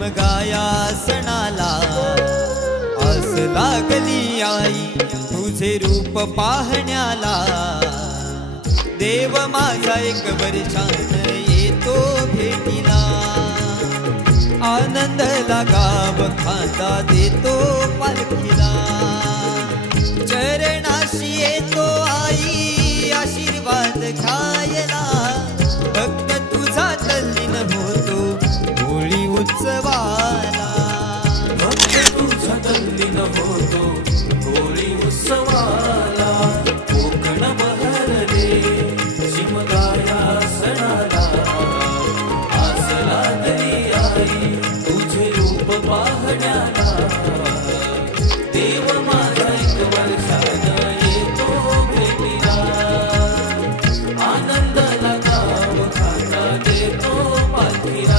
शिमगाया सणाला आस लागली आई तुझे रूप पाहण्याला देव माझा एक वर्षान येतो भेटीला आनंद लागाव खांदा देतो पालखीला चरणाशी येतो आई आशीर्वाद घ्यायला भक्त तुझा तल्लीन होतो होळी उत्सवाला भक्त तुझा तल्लीन होतो होळी उत्सवाला कोकण बहरले शिमगाया सणाला आस लागली आई तुझे रूप पाहण्याला देव माझा एक वर्षान येतो भेटीला आनंद लगाव खांदा देतो पालखीला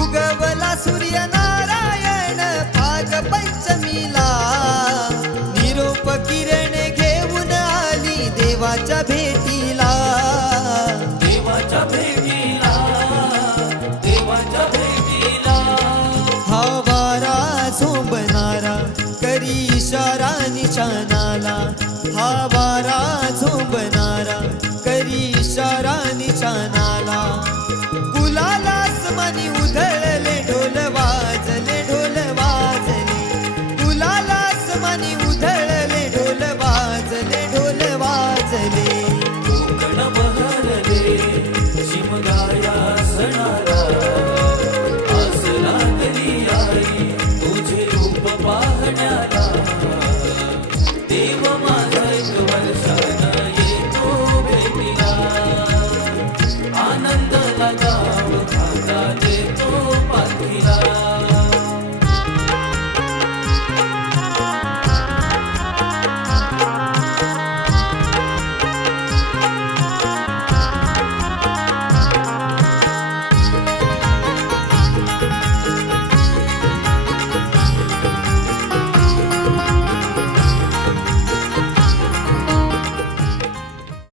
उगवला सूर्यनारायण भाग पंचमीला निरोप किरण घेऊन आली देवाच्या भेटीला देवाच्या भेटीला देवाच्या भेटीला हा वारा झोंबणारा करी इशारा निशाणाला हा वारा झोंबणारा करी इशारा निशाणाला गुलाला आसमानी उधळ